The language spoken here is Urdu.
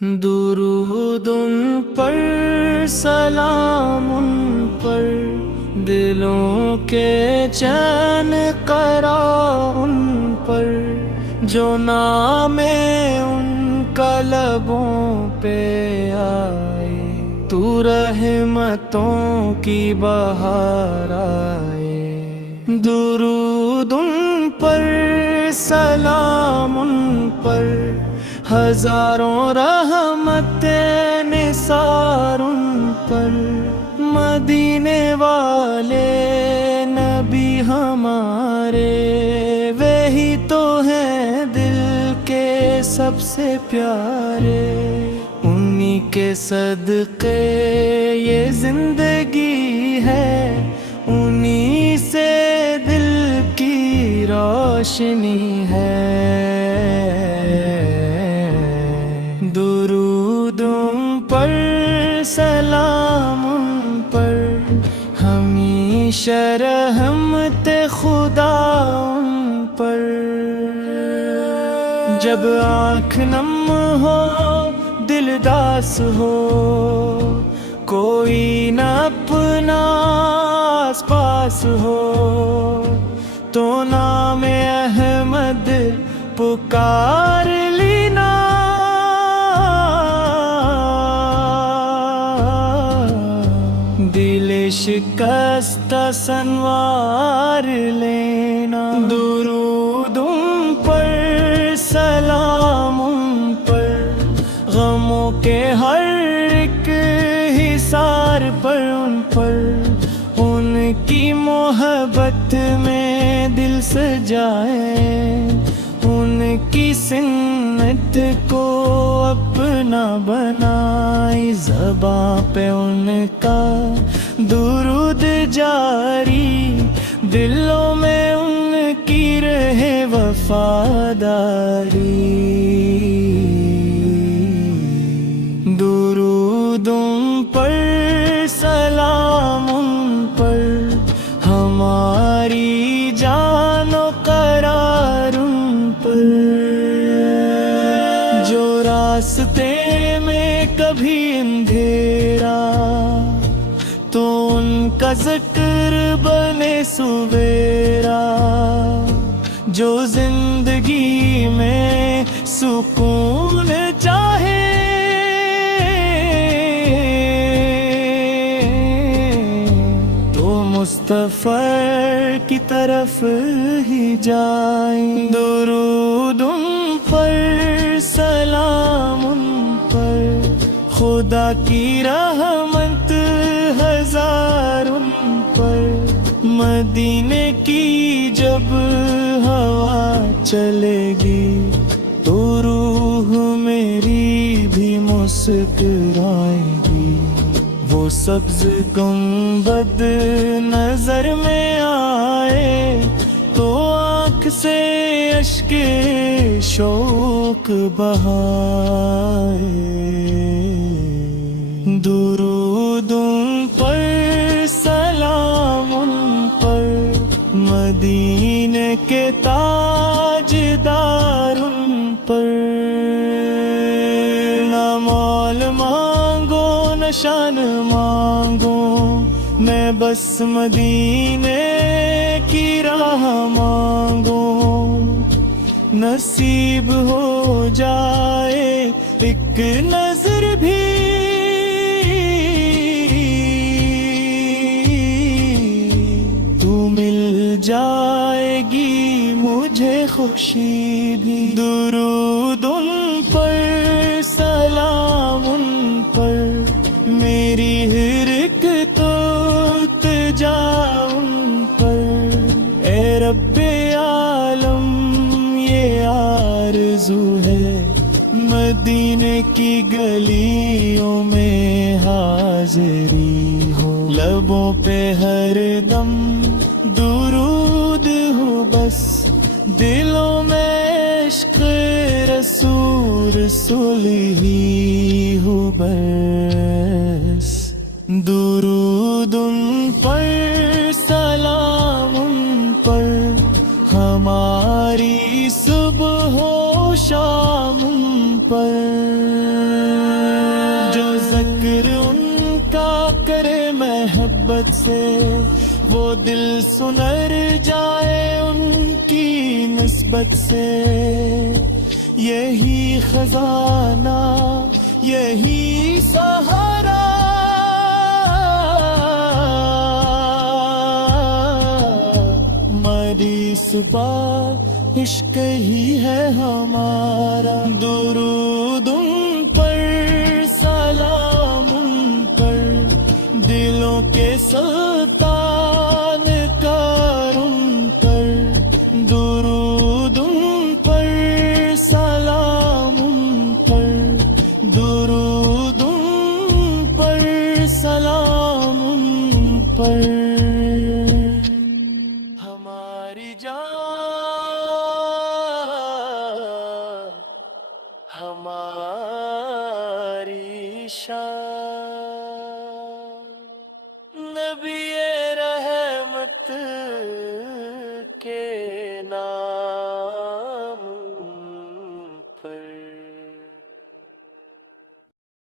درود ان پر، سلام ان پر، دلوں کے چین قرار ان پر، جو نام ان کا لبوں پہ آئے، تو رحمتوں کی بہار آئے۔ درود ان پر، سلام ان پر، ہزاروں رحمتیں نثار ان پر، مدینے والے نبی ہمارے، وہی تو ہیں دل کے سب سے پیارے، انہی کے صدقے یہ زندگی ہے، انہی سے دل کی روشنی ہے۔ درود ان پر، سلام ان پر، ہمیشہ رحمت خدا ان پر۔ جب آنکھ نم ہو، دل داس ہو، کوئی نہ اپنا آس پاس ہو، تو نام احمد پکار لینا، دل شکستہ سنوار لینا۔ درود ان پر، سلام ان پر، غموں کے ہر ایک حصار پر ان پر، ان کی محبت میں دل سجائے، ان کی سنت کو اپنا بنائی، زباں پہ ان کا درود جاری، دلوں میں ان کی رہے وفاداری۔ درود ان پر، سلام ان پر، ہماری جان و قرار ان پر، جو راستے میں کبھی اندھیرا، تو ان کا ذکر بنے سویرا، جو زندگی میں سکون چاہے، تو مصطفی کی طرف ہی جائیں۔ درود ان پر، سلام ان پر، خدا کی رحمت ہزار ان پر، مدینے کی جب ہوا چلے گی، تو روح میری بھی مسکرائے گی، وہ سبز گنبد نظر میں آئے، تو آنکھ سے اشک شوق بہائے۔ درود ان پر، سلام ان پر، مدینے کے تاجدار ان پر، نہ مال مانگو نہ شان مانگو، میں بس مدینے کی راہ مانگو، نصیب ہو جائے ایک نظر بھی، تو مل جائے گی مجھے خوشی بھی۔ درود ان پر، سلام ان پر، میری ہر ایک تو التجا ان پر، اے رب عالم یہ آرزو ہے، مدینے کی گلیوں میں حاضری ہو، لبوں پہ ہر دم درود ہو، بس دلوں میں عشق رسول رسول ہی ہو بس۔ درود ان پر، سلام ان پر، ہماری صبح و شام پر کرے محبت سے، وہ دل سنر جائے ان کی نسبت سے. یہی خزانہ، یہی سہارا، صبح عشق ہی ہے ہمارا. درود ان پر، سلام ان پر، دلوں کے سلطان کار ان پر. درود ان پر، سلام ان پر، درود ان پر، سلام ان پر. ہماری جان، ہماری شان.